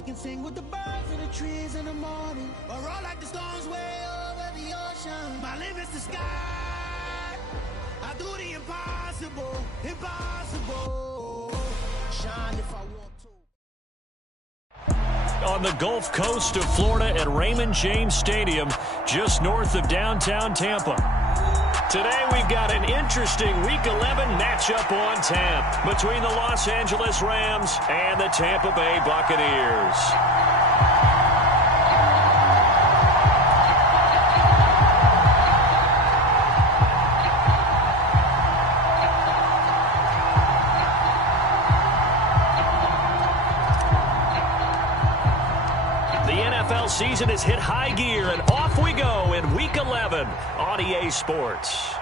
I can sing with the birds and the trees in the morning, or roll like the storms way over the ocean. My limit's the sky. I do the impossible, impossible. Shine if I want to. On the Gulf Coast of Florida at Raymond James Stadium, just north of downtown Tampa. Today we've got an interesting Week 11 matchup on tap between the Los Angeles Rams and the Tampa Bay Buccaneers. Season has hit high gear, and off we go in Week 11 on EA Sports.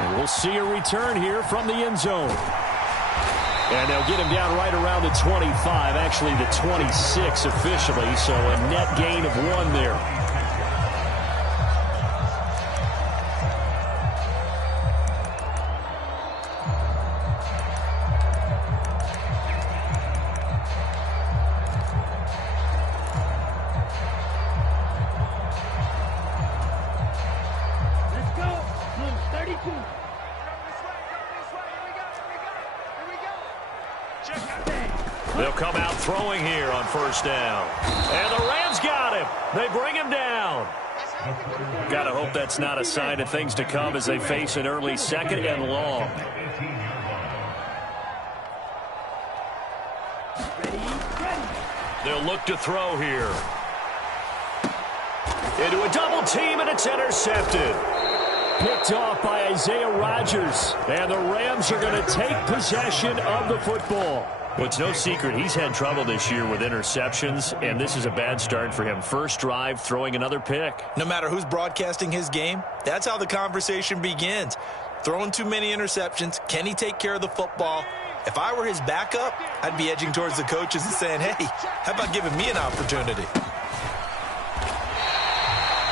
And we'll see a return here from the end zone. And they'll get him down right around the 25, actually the 26 officially, so a net gain of 1 there. They'll come out throwing here on first down. And the Rams got him. They bring him down. Gotta hope that's not a sign of things to come as they face an early second and long. They'll look to throw here. Into a double team, and it's intercepted. Picked off by Isaiah Rodgers. And the Rams are going to take possession of the football. Well, it's no secret he's had trouble this year with interceptions, and this is a bad start for him. First drive, throwing another pick. No matter who's broadcasting his game, that's how the conversation begins. Throwing too many interceptions, can he take care of the football? If I were his backup, I'd be edging towards the coaches and saying, hey, how about giving me an opportunity?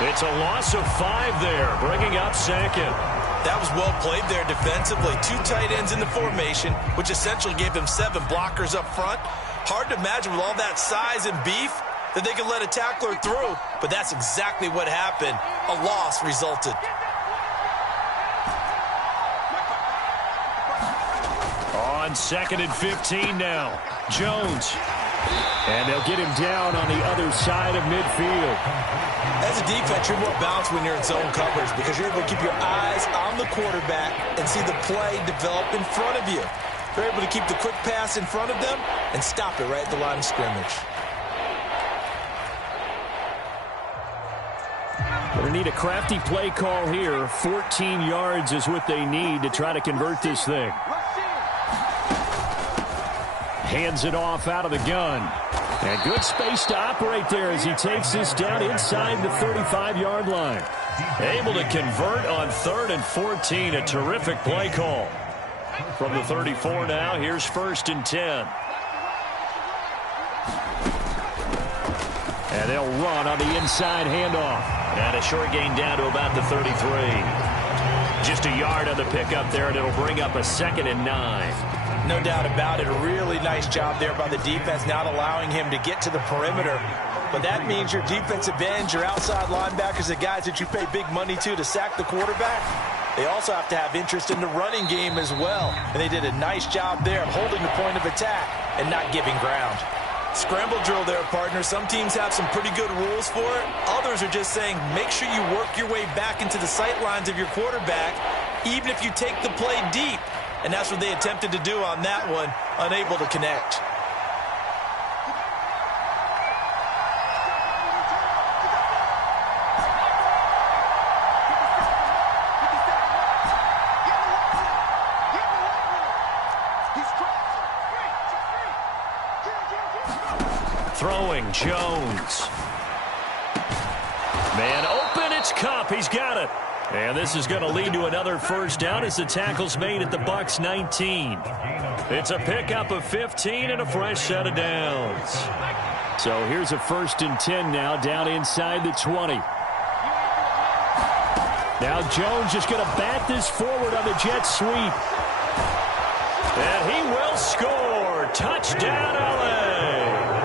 It's a loss of 5 there, bringing up second. That was well played there defensively. 2 tight ends in the formation, which essentially gave them 7 blockers up front. Hard to imagine with all that size and beef that they could let a tackler through, but that's exactly what happened. A loss resulted. On 2nd and 15 now, Jones. And they'll get him down on the other side of midfield. As a defense, you're more balanced when you're in zone coverage because you're able to keep your eyes on the quarterback and see the play develop in front of you. You're able to keep the quick pass in front of them and stop it right at the line of scrimmage. Going to need a crafty play call here. 14 yards is what they need to try to convert this thing. Hands it off out of the gun. And good space to operate there as he takes this down inside the 35-yard line. Able to convert on 3rd and 14. A terrific play call. From the 34 now, here's 1st and 10. And they'll run on the inside handoff. And a short gain down to about the 33. Just a yard on the pickup there, and it'll bring up a 2nd and 9. No doubt about it. A really nice job there by the defense, not allowing him to get to the perimeter. But that means your defensive ends, your outside linebackers, the guys that you pay big money to sack the quarterback, they also have to have interest in the running game as well. And they did a nice job there of holding the point of attack and not giving ground. Scramble drill there, partner. Some teams have some pretty good rules for it. Others are just saying make sure you work your way back into the sight lines of your quarterback, even if you take the play deep. And that's what they attempted to do on that one, unable to connect. Throwing, Jones. Man open, it's Kupp. He's got it. And this is going to lead to another first down as the tackle's made at the Bucs 19. It's a pickup of 15 and a fresh set of downs. So here's a 1st and 10 now down inside the 20. Now Jones just going to bat this forward on the jet sweep. And he will score. Touchdown, LA.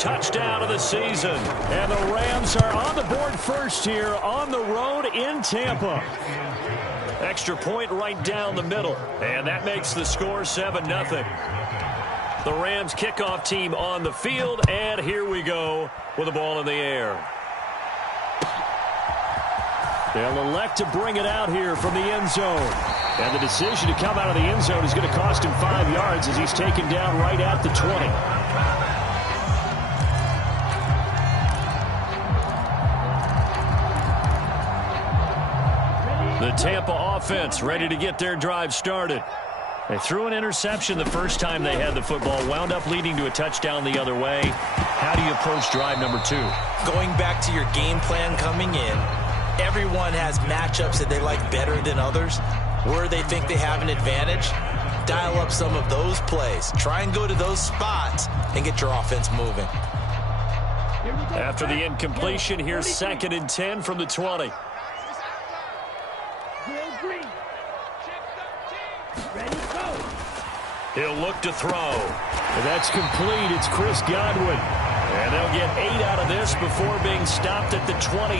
touchdown of the season. And the Rams are on the board first here on the road in Tampa. Extra point right down the middle. And that makes the score 7-0. The Rams kickoff team on the field. And here we go with the ball in the air. They'll elect to bring it out here from the end zone. And the decision to come out of the end zone is going to cost him 5 yards as he's taken down right at the 20. The Tampa offense ready to get their drive started. They threw an interception the first time they had the football, wound up leading to a touchdown the other way. How do you approach drive number 2? Going back to your game plan coming in, everyone has matchups that they like better than others. Where they think they have an advantage, dial up some of those plays. Try and go to those spots and get your offense moving. After the incompletion, here's 2nd and 10 from the 20. He'll look to throw. And that's complete. It's Chris Godwin. And they'll get 8 out of this before being stopped at the 28.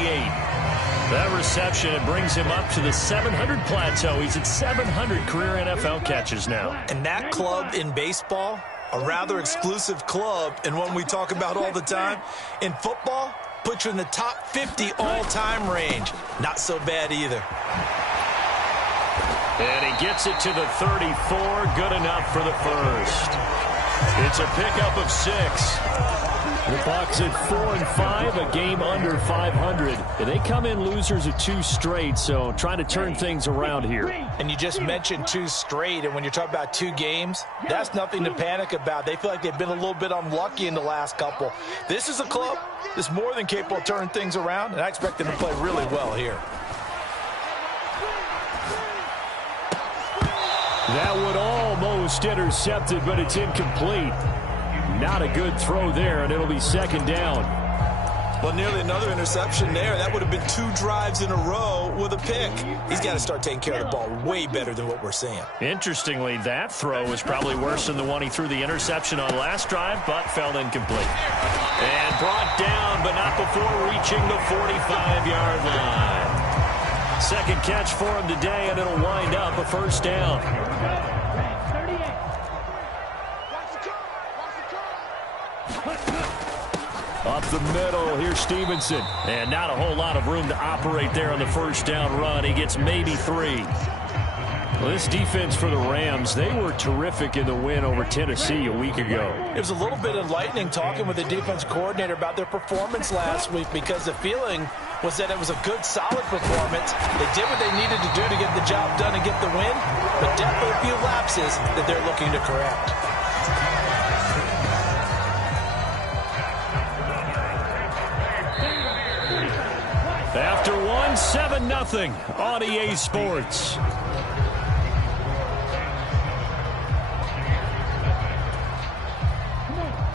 That reception, it brings him up to the 700 plateau. He's at 700 career NFL catches now. And that club in baseball, a rather exclusive club and one we talk about all the time. In football, puts you in the top 50 all-time range. Not so bad either. And he gets it to the 34. Good enough for the first. It's a pickup of 6. The Bucs at 4-5, a game under 500. They come in losers of 2 straight, so trying to turn things around here. And you just mentioned 2 straight, and when you're talking about 2 games, that's nothing to panic about. They feel like they've been a little bit unlucky in the last couple. This is a club that's more than capable of turning things around, and I expect them to play really well here. That would almost intercepted, but it's incomplete. Not a good throw there, and it'll be 2nd down. Well, nearly another interception there. That would have been 2 drives in a row with a pick. He's got to start taking care of the ball way better than what we're seeing. Interestingly, that throw was probably worse than the one he threw the interception on last drive, but fell incomplete. And brought down, but not before reaching the 45-yard line. 2nd catch for him today, and it'll wind up a 1st down. Up the middle, here's Stevenson. And not a whole lot of room to operate there on the 1st down run. He gets maybe 3. Well, this defense for the Rams, they were terrific in the win over Tennessee a week ago. It was a little bit enlightening talking with the defense coordinator about their performance last week because the feeling was that it was a good, solid performance. They did what they needed to do to get the job done and get the win, but definitely a few lapses that they're looking to correct. After one, 7-0 on EA Sports.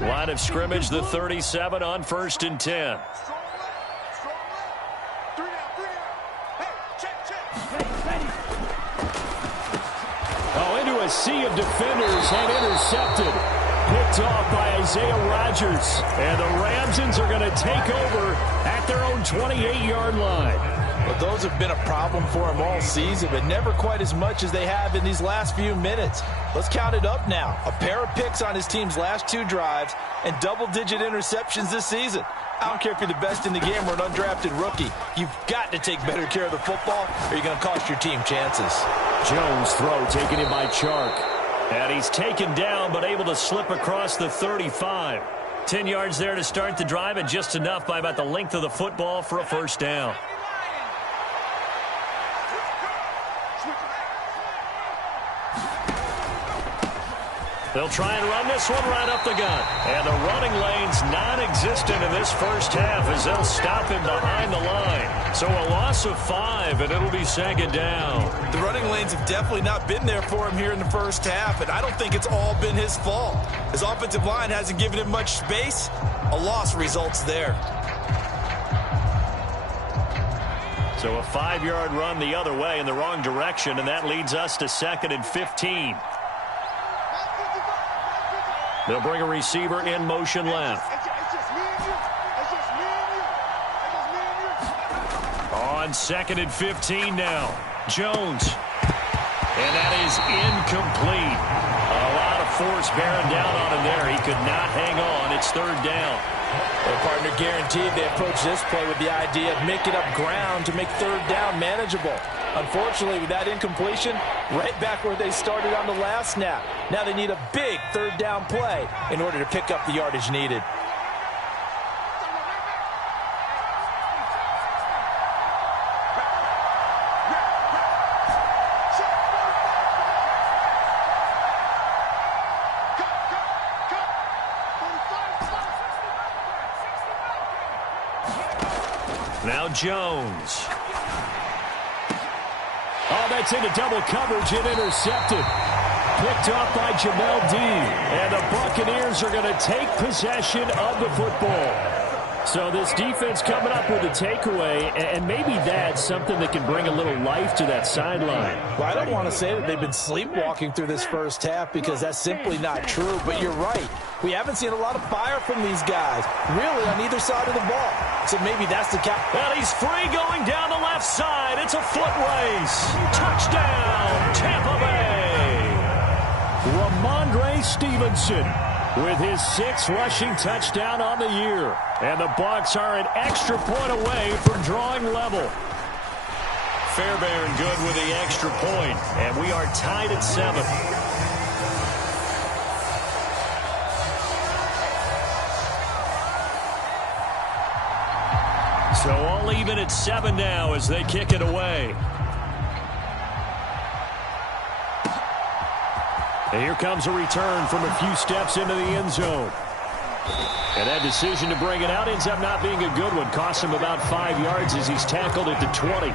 Line of scrimmage, the 37 on 1st and 10. Oh, into a sea of defenders and intercepted. Picked off by Isaiah Rodgers. And the Ramsons are going to take over at their own 28-yard line. Well, those have been a problem for them all season, but never quite as much as they have in these last few minutes. Let's count it up now. A pair of picks on his team's last 2 drives and double-digit interceptions this season. I don't care if you're the best in the game or an undrafted rookie. You've got to take better care of the football or you're going to cost your team chances. Jones throw taken in by Chark. And he's taken down but able to slip across the 35. 10 yards there to start the drive and just enough by about the length of the football for a 1st down. They'll try and run this one right up the gut. And the running lane's non-existent in this first half as they'll stop him behind the line. So a loss of 5, and it'll be 2nd down. The running lanes have definitely not been there for him here in the first half, and I don't think it's all been his fault. His offensive line hasn't given him much space. A loss results there. So a 5-yard run the other way in the wrong direction, and that leads us to 2nd and 15. They'll bring a receiver in motion left. On 2nd and 15 now. Jones. And that is incomplete. A lot of force bearing down on him there. He could not hang on. It's 3rd down. Their partner guaranteed they approach this play with the idea of making up ground to make 3rd down manageable. Unfortunately, with that incompletion, right back where they started on the last snap. Now they need a big 3rd down play in order to pick up the yardage needed. Now Jones. Oh, that's into double coverage and intercepted. Picked off by Jamel D. And the Buccaneers are going to take possession of the football. So this defense coming up with a takeaway, and maybe that's something that can bring a little life to that sideline. Well, I don't want to say that they've been sleepwalking through this first half because that's simply not true, but you're right. We haven't seen a lot of fire from these guys, really, on either side of the ball. So maybe that's the cap. Well, he's free going down the left side. It's a foot race. Touchdown, Tampa Bay. Ramondre Stevenson with his 6th rushing touchdown on the year. And the Bucs are an extra point away from drawing level. Fairbairn good with the extra point, and we are tied at 7. So all even at 7 now as they kick it away. And here comes a return from a few steps into the end zone. And that decision to bring it out ends up not being a good one. Costs him about 5 yards as he's tackled at the 20.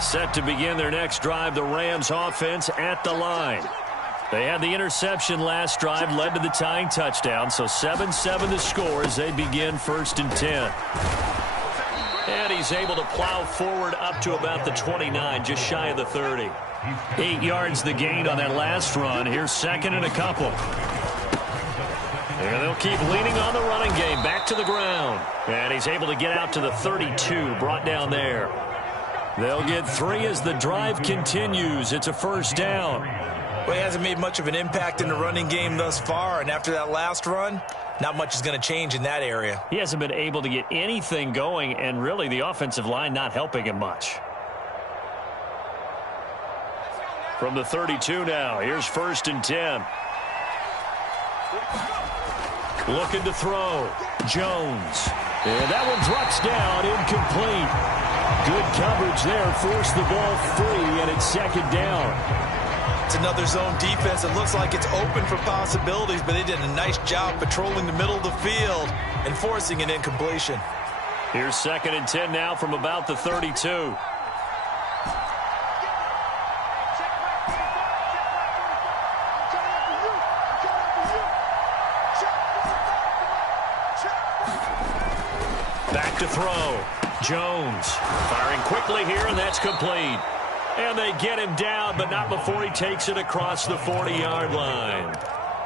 Set to begin their next drive, the Rams offense at the line. They had the interception last drive, led to the tying touchdown, so 7-7 the score as they begin 1st and 10. And he's able to plow forward up to about the 29, just shy of the 30. 8 yards the gain on that last run. Here's 2nd and a couple. And they'll keep leaning on the running game, back to the ground. And he's able to get out to the 32, brought down there. They'll get 3 as the drive continues. It's a 1st down. Well, he hasn't made much of an impact in the running game thus far, and after that last run, not much is going to change in that area. He hasn't been able to get anything going, and really the offensive line not helping him much. From the 32 now, here's 1st and 10. Looking to throw. Jones. And that one drops down, incomplete. Good coverage there, forced the ball free, and it's 2nd down. It's another zone defense. It looks like it's open for possibilities, but they did a nice job patrolling the middle of the field and forcing an incompletion. Here's 2nd and 10 now from about the 32. Back to throw. Jones firing quickly here, and that's complete. And they get him down, but not before he takes it across the 40-yard line.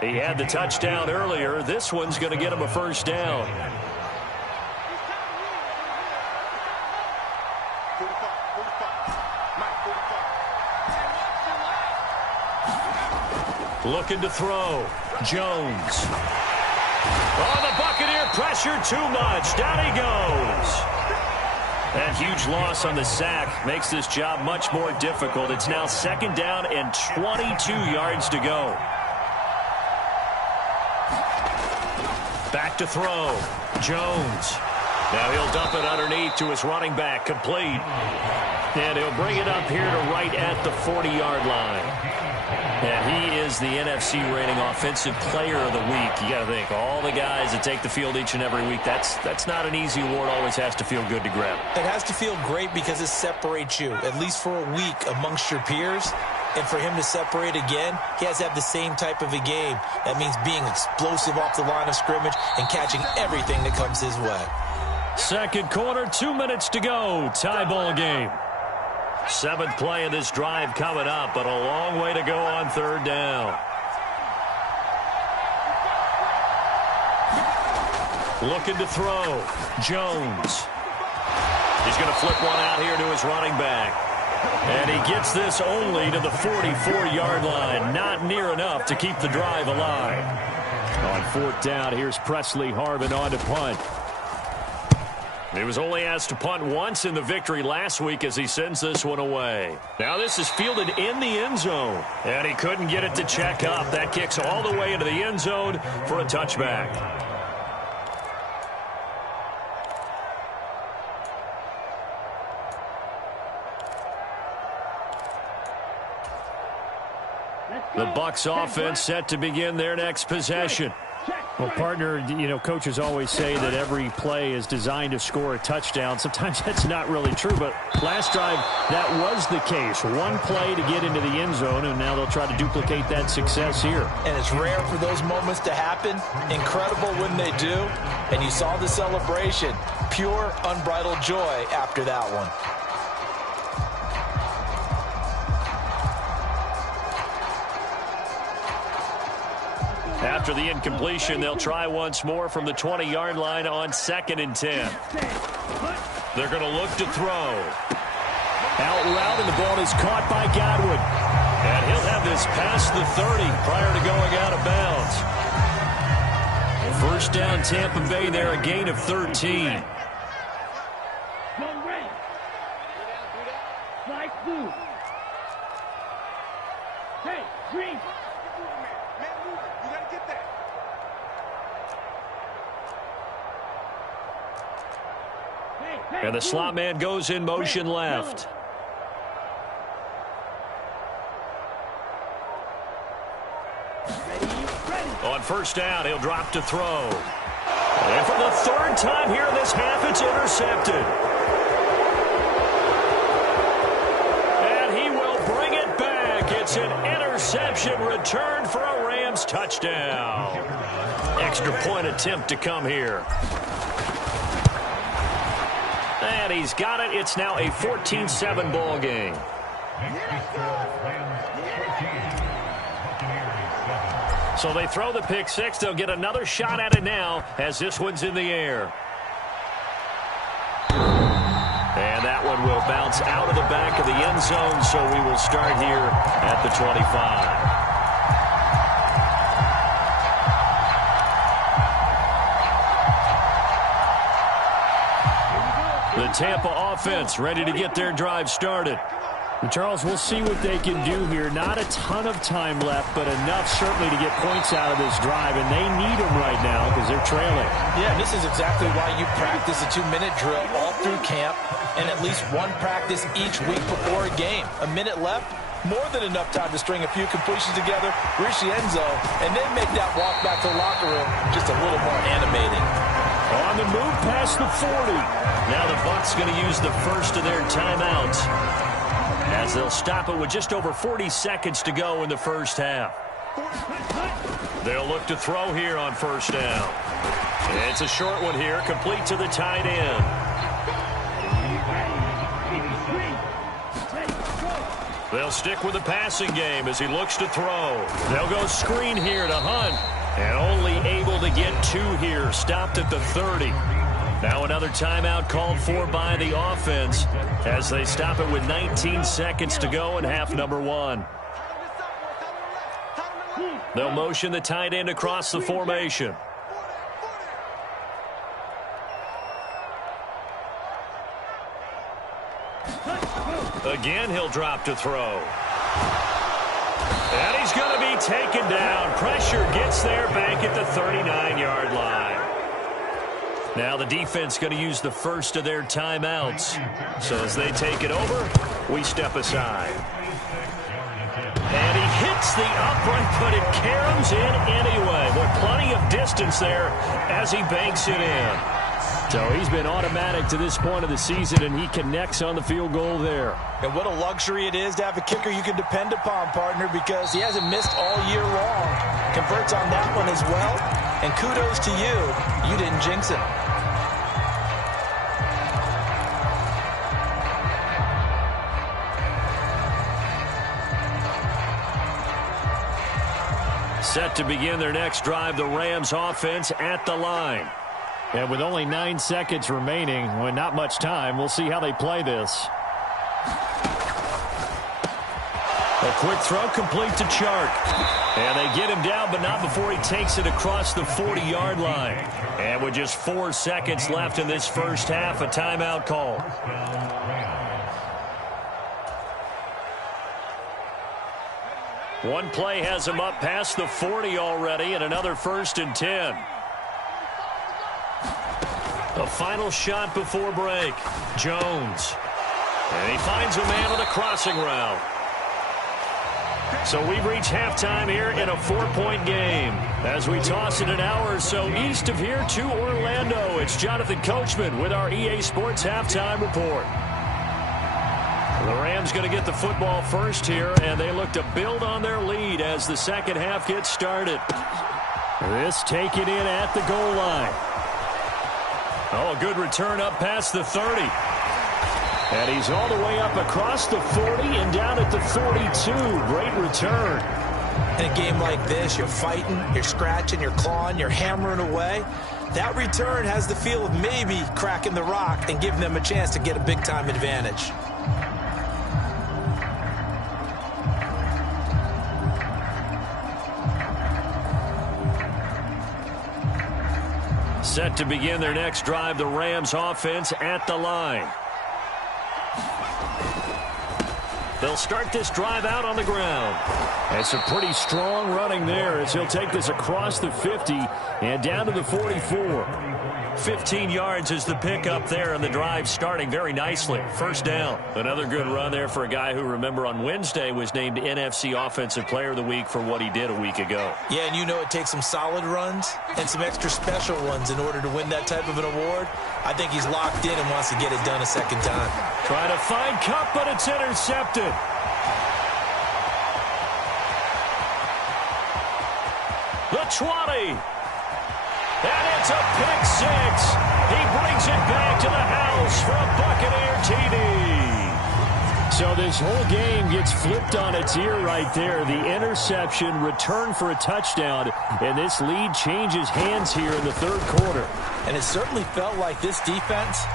He had the touchdown earlier. This one's going to get him a 1st down. Looking to throw. Jones. Oh, the Buccaneer pressure too much. Down he goes. That huge loss on the sack makes this job much more difficult. It's now 2nd down and 22 yards to go. Back to throw. Jones. Now he'll dump it underneath to his running back. Complete. And he'll bring it up here to right at the 40-yard line. And he is the NFC rating offensive player of the week. You got to think, all the guys that take the field each and every week, that's not an easy award. Always has to feel good to grab. It has to feel great because it separates you, at least for a week, amongst your peers. And for him to separate again, he has to have the same type of a game. That means being explosive off the line of scrimmage and catching everything that comes his way. 2nd quarter, 2 minutes to go. Tie ball game. Seventh play of this drive coming up, but a long way to go on third down. Looking to throw. Jones. He's going to flip one out here to his running back. And he gets this only to the 44-yard line. Not near enough to keep the drive alive. On fourth down, here's Presley Harvin on to punt. He was only asked to punt once in the victory last week as he sends this one away. Now this is fielded in the end zone. And he couldn't get it to check up. That kicks all the way into the end zone for a touchback. The Bucs offense set to begin their next possession. Well, partner, coaches always say that every play is designed to score a touchdown. Sometimes that's not really true, but last drive, that was the case. One play to get into the end zone, and now they'll try to duplicate that success here. And it's rare for those moments to happen. Incredible when they do. And you saw the celebration. Pure, unbridled joy after that one. After the incompletion, they'll try once more from the 20-yard line on 2nd and 10. They're going to look to throw. Out route, and the ball is caught by Godwin. And he'll have this past the 30 prior to going out of bounds. First down, Tampa Bay there, a gain of 13. And the slot man goes in motion left. On first down, he'll drop to throw. And for the third time here in this half, it's intercepted. And he will bring it back. It's an interception return for a Rams touchdown. Extra point attempt to come here. And he's got it. It's now a 14-7 ball game. So they throw the pick six. They'll get another shot at it now as this one's in the air. And that one will bounce out of the back of the end zone, so we will start here at the 25. The Tampa offense ready to get their drive started. And Charles, we'll see what they can do here. Not a ton of time left, but enough certainly to get points out of this drive, and they need them right now because they're trailing. Yeah, this is exactly why you practice a 2-minute drill all through camp and at least one practice each week before a game. A minute left, more than enough time to string a few completions together, reach the end zone, and then make that walk back to the locker room just a little more animated. On the move past the 40. Now the Bucs going to use the first of their timeouts as they'll stop it with just over 40 seconds to go in the first half. They'll look to throw here on first down. It's a short one here, complete to the tight end. They'll stick with the passing game as he looks to throw. They'll go screen here to Hunt. And only able to get two here. Stopped at the 30. Now another timeout called for by the offense as they stop it with 19 seconds to go in half number one. They'll motion the tight end across the formation. Again, he'll drop to throw. And he's going to be taken down. Pressure gets there back at the 39-yard line. Now the defense going to use the first of their timeouts. So as they take it over, we step aside. And he hits the upright, but it caroms in anyway. With plenty of distance there as he banks it in. So he's been automatic to this point of the season, and he connects on the field goal there. And what a luxury it is to have a kicker you can depend upon, partner, because he hasn't missed all year long. Converts on that one as well. And kudos to you. You didn't jinx it. Set to begin their next drive, the Rams offense at the line. And with only 9 seconds remaining, with not much time, we'll see how they play this. A quick throw complete to Chark. And they get him down, but not before he takes it across the 40-yard line. And with just 4 seconds left in this first half, a timeout call. One play has him up past the 40 already, and another 1st and 10. A final shot before break. Jones. And he finds a man with a crossing route. So we've reached halftime here in a 4-point game. As we toss it an hour or so east of here to Orlando, it's Jonathan Coachman with our EA Sports Halftime Report. The Rams going to get the football first here, and they look to build on their lead as the second half gets started. This taken in at the goal line. Oh, a good return up past the 30. And he's all the way up across the 40 and down at the 42. Great return. In a game like this, you're fighting, you're scratching, you're clawing, you're hammering away. That return has the feel of maybe cracking the rock and giving them a chance to get a big-time advantage. Set to begin their next drive, the Rams offense at the line. They'll start this drive out on the ground. And some pretty strong running there as he'll take this across the 50 and down to the 44. 15 yards is the pickup there, and the drive starting very nicely. First down. Another good run there for a guy who, remember, on Wednesday was named NFC Offensive Player of the Week for what he did a week ago. Yeah, and you know it takes some solid runs and some extra special ones in order to win that type of an award. I think he's locked in and wants to get it done a second time. Trying to find Kupp, but it's intercepted. The 20. And it's a pick six. He brings it back to the house for a Buccaneer TD. So this whole game gets flipped on its ear right there. The interception, return for a touchdown, and this lead changes hands here in the third quarter. And it certainly felt like this defense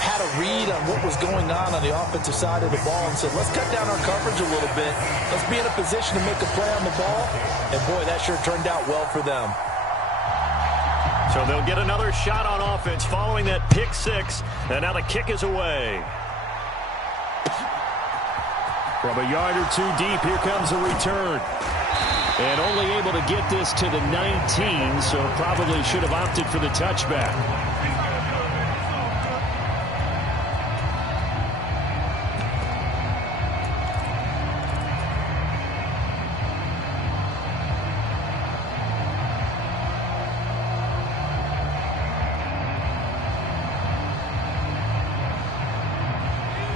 had a read on what was going on the offensive side of the ball and said, let's cut down our coverage a little bit. Let's be in a position to make a play on the ball. And, boy, that sure turned out well for them. So they'll get another shot on offense following that pick six. And now the kick is away. From a yard or two deep, here comes a return. And only able to get this to the 19, so probably should have opted for the touchback.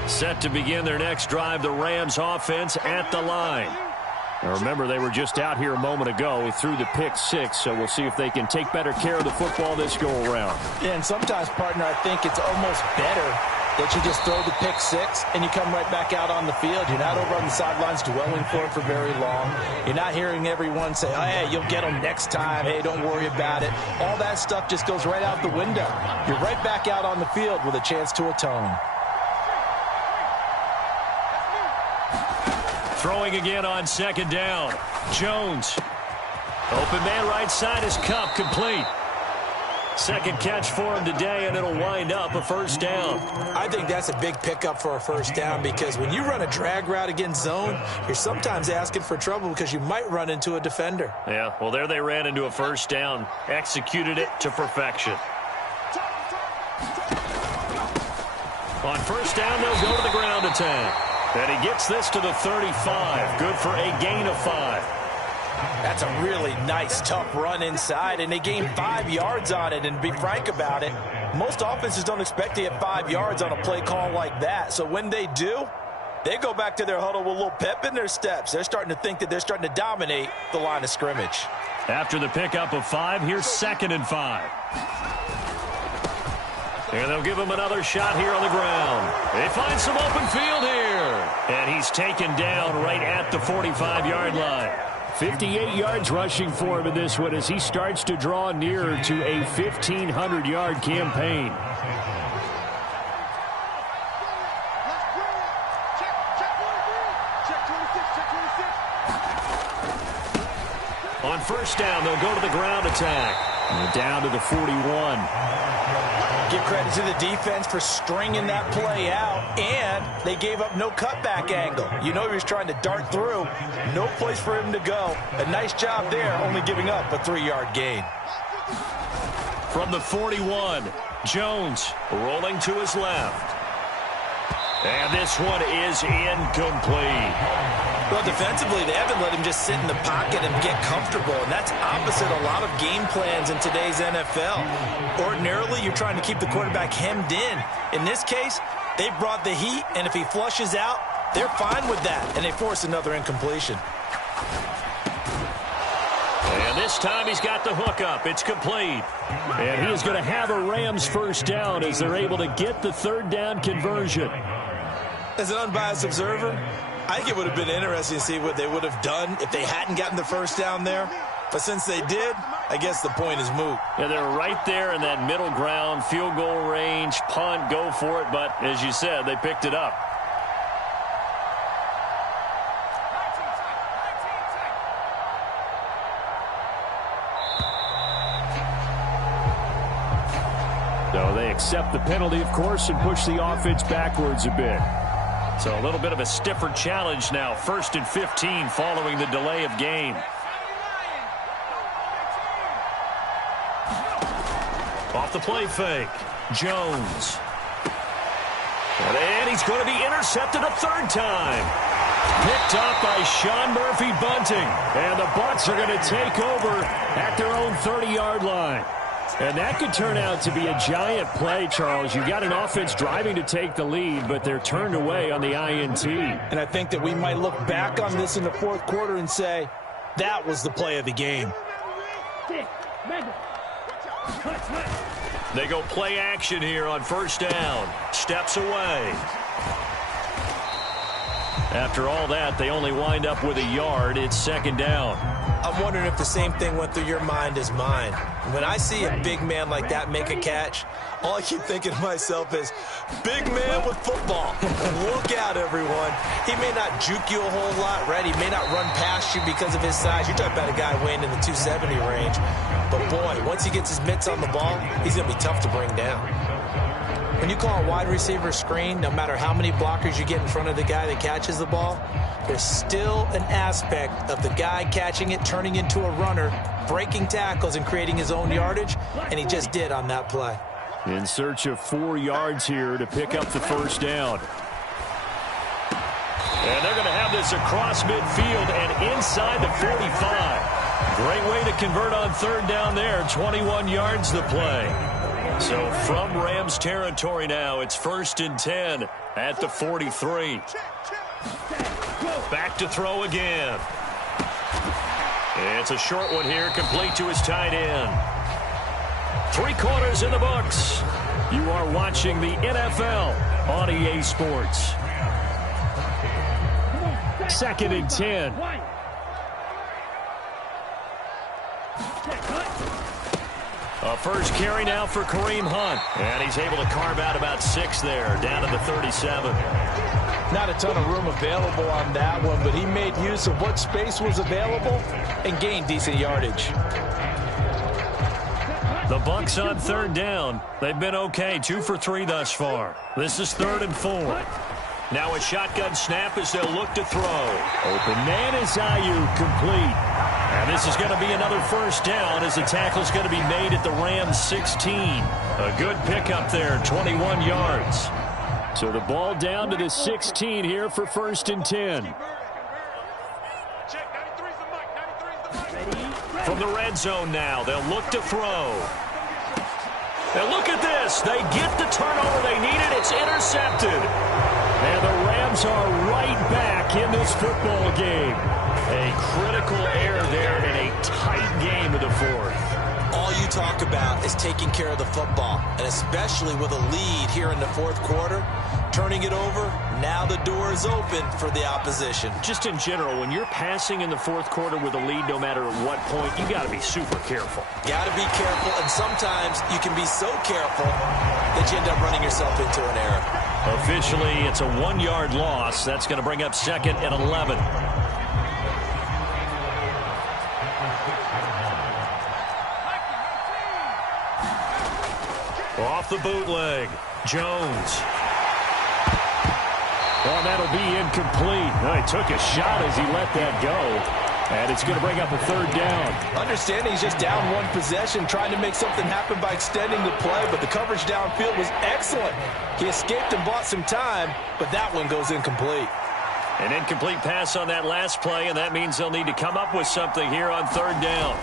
Set to begin their next drive, the Rams offense at the line. Now remember, they were just out here a moment ago through the pick six, so we'll see if they can take better care of the football this go-around. Yeah, and sometimes, partner, I think it's almost better that you just throw the pick six and you come right back out on the field. You're not over on the sidelines dwelling for it for very long. You're not hearing everyone say, oh, hey, you'll get them next time. Hey, don't worry about it. All that stuff just goes right out the window. You're right back out on the field with a chance to atone. Throwing again on second down. Jones. Open man right side is Kupp, complete. Second catch for him today, and it'll wind up a first down. I think that's a big pickup for a first down because when you run a drag route against zone, you're sometimes asking for trouble because you might run into a defender. Yeah, well, there they ran into a first down. Executed it to perfection. On first down, they'll go to the ground attack. And he gets this to the 35. Good for a gain of 5. That's a really nice, tough run inside, and they gained 5 yards on it. And to be frank about it, most offenses don't expect to get 5 yards on a play call like that. So when they do, they go back to their huddle with a little pep in their steps. They're starting to think that they're starting to dominate the line of scrimmage. After the pickup of 5, here's 2nd and 5. And they'll give him another shot here on the ground. They find some open field here. And he's taken down right at the 45-yard line. 58 yards rushing for him in this one as he starts to draw nearer to a 1,500-yard campaign. On first down, they'll go to the ground attack. And down to the 41. Give credit to the defense for stringing that play out, and they gave up no cutback angle. You know he was trying to dart through. No place for him to go. A nice job there, only giving up a 3-yard gain. From the 41, Jones rolling to his left. And this one is incomplete. Well, defensively, they haven't let him just sit in the pocket and get comfortable, and that's opposite a lot of game plans in today's NFL. Ordinarily, you're trying to keep the quarterback hemmed in. In this case, they brought the heat, and if he flushes out, they're fine with that, and they force another incompletion. And this time he's got the hook up. It's complete. And he is going to have a Rams first down as they're able to get the third down conversion. As an unbiased observer, I think it would have been interesting to see what they would have done if they hadn't gotten the first down there. But since they did, I guess the point is moot. Yeah, they're right there in that middle ground, field goal range, punt, go for it. But as you said, they picked it up. So they accept the penalty, of course, and push the offense backwards a bit. So a little bit of a stiffer challenge now. 1st and 15 following the delay of game. Off the play fake. Jones. And he's going to be intercepted a third time. Picked up by Sean Murphy-Bunting. And the Bucs are going to take over at their own 30-yard line. And that could turn out to be a giant play, Charles. You've got an offense driving to take the lead, but they're turned away on the INT. And I think that we might look back on this in the fourth quarter and say, that was the play of the game. They go play action here on first down. Steps away. After all that, they only wind up with a yard. It's second down. I'm wondering if the same thing went through your mind as mine. When I see a big man like that make a catch, all I keep thinking to myself is, big man with football. Look out, everyone. He may not juke you a whole lot, right? He may not run past you because of his size. You're talking about a guy weighing in the 270 range. But, boy, once he gets his mitts on the ball, he's going to be tough to bring down. When you call a wide receiver screen, no matter how many blockers you get in front of the guy that catches the ball, there's still an aspect of the guy catching it, turning into a runner, breaking tackles and creating his own yardage, and he just did on that play. In search of 4 yards here to pick up the first down. And they're going to have this across midfield and inside the 45. Great way to convert on third down there. 21 yards the play. So from Rams territory now, it's 1st and 10 at the 43. Back to throw again. It's a short one here, complete to his tight end. 3 quarters in the books. You are watching the NFL on EA Sports. 2nd and 10. A first carry now for Kareem Hunt. And he's able to carve out about 6 there, down to the 37. Not a ton of room available on that one, but he made use of what space was available and gained decent yardage. The Bucs on third down. They've been okay, 2 for 3 thus far. This is 3rd and 4. Now a shotgun snap as they'll look to throw. Open man is Ayuk, complete. And this is going to be another first down as the tackle's going to be made at the Rams 16. A good pickup there, 21 yards. So the ball down to the 16 here for 1st and 10. From the red zone now, they'll look to throw. And look at this. They get the turnover they needed. It's intercepted. And the Rams are right back in this football game. A critical error there in a tight game of the 4th. All you talk about is taking care of the football, and especially with a lead here in the 4th quarter, turning it over, now the door is open for the opposition. Just in general, when you're passing in the fourth quarter with a lead, no matter at what point, you got to be super careful. Got to be careful, and sometimes you can be so careful that you end up running yourself into an error. Officially, it's a 1-yard loss. That's going to bring up 2nd and 11. Off the bootleg, Jones. Well, that'll be incomplete. No, he took a shot as he let that go. And it's going to bring up a 3rd down. Understanding he's just down 1 possession, trying to make something happen by extending the play, but the coverage downfield was excellent. He escaped and bought some time, but that one goes incomplete. An incomplete pass on that last play, and that means they'll need to come up with something here on 3rd down.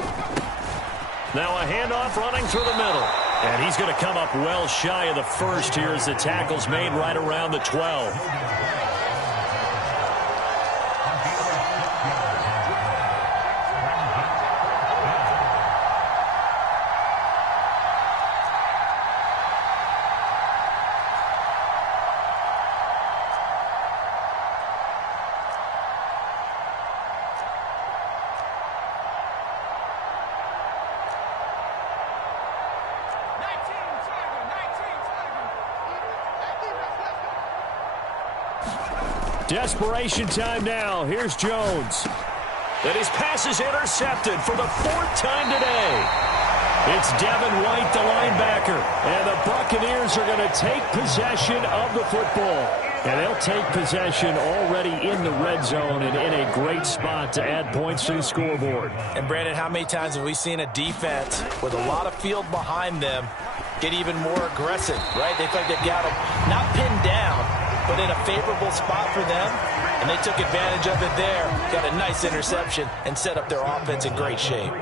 Now a handoff running through the middle. And he's going to come up well shy of the first here as the tackle's made right around the 12. Desperation time now. Here's Jones. And his pass is intercepted for the 4th time today. It's Devin White, the linebacker. And the Buccaneers are going to take possession of the football. And they'll take possession already in the red zone and in a great spot to add points to the scoreboard. And, Brandon, how many times have we seen a defense with a lot of field behind them get even more aggressive, right? They feel like they've got them not pinned down, but in a favorable spot for them, and they took advantage of it there, got a nice interception, and set up their offense in great shape.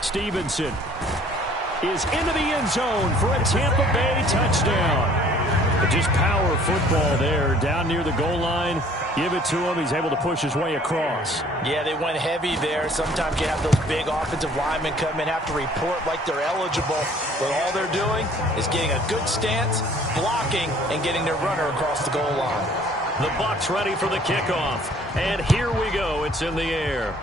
Stevenson is into the end zone for a Tampa Bay touchdown. Just power football there down near the goal line. Give it to him. He's able to push his way across. Yeah, they went heavy there. Sometimes you have those big offensive linemen come in, have to report like they're eligible. But all they're doing is getting a good stance, blocking, and getting their runner across the goal line. The Bucs ready for the kickoff. And here we go. It's in the air.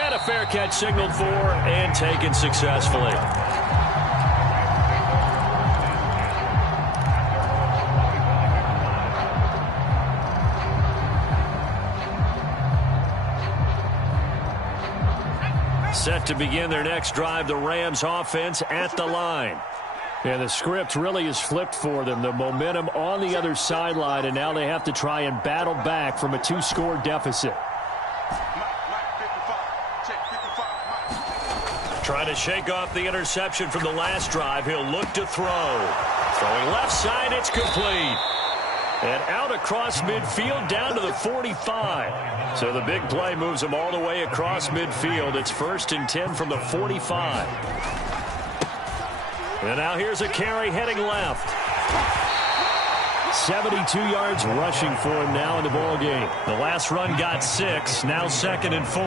And a fair catch signaled for and taken successfully. Set to begin their next drive, the Rams offense at the line. And the script really is flipped for them. The momentum on the other sideline, and now they have to try and battle back from a 2-score deficit. Trying to shake off the interception from the last drive. He'll look to throw. Throwing left side, it's complete. And out across midfield down to the 45. So the big play moves them all the way across midfield. It's 1st and 10 from the 45. And now here's a carry heading left. 72 yards rushing for him now in the ball game. The last run got 6. Now 2nd and 4.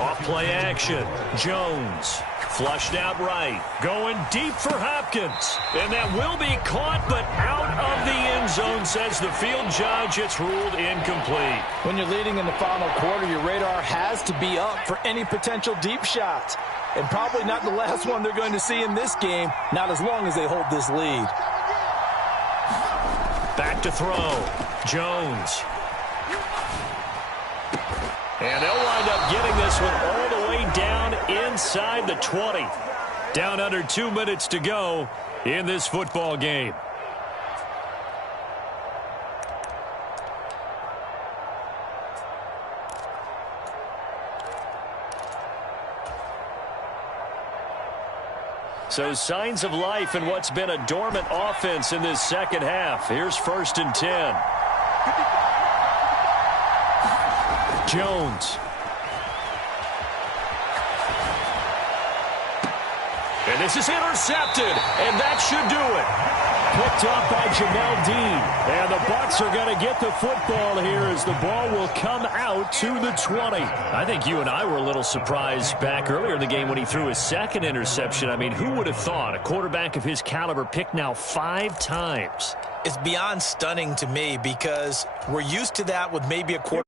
Off play action. Jones. Flushed out right. Going deep for Hopkins. And that will be caught, but out of the end zone, says the field judge. It's ruled incomplete. When you're leading in the final quarter, your radar has to be up for any potential deep shots. And probably not the last one they're going to see in this game, not as long as they hold this lead. Back to throw. Jones. And they'll wind up getting this one all the way down inside the 20. Down under 2 minutes to go in this football game. So signs of life in what's been a dormant offense in this second half. Here's 1st and 10. Jones. And this is intercepted, and that should do it. Picked off by Jamel Dean. And the Bucs are going to get the football here as the ball will come out to the 20. I think you and I were a little surprised back earlier in the game when he threw his second interception. I mean, who would have thought a quarterback of his caliber picked now 5 times? It's beyond stunning to me because we're used to that with maybe a quarterback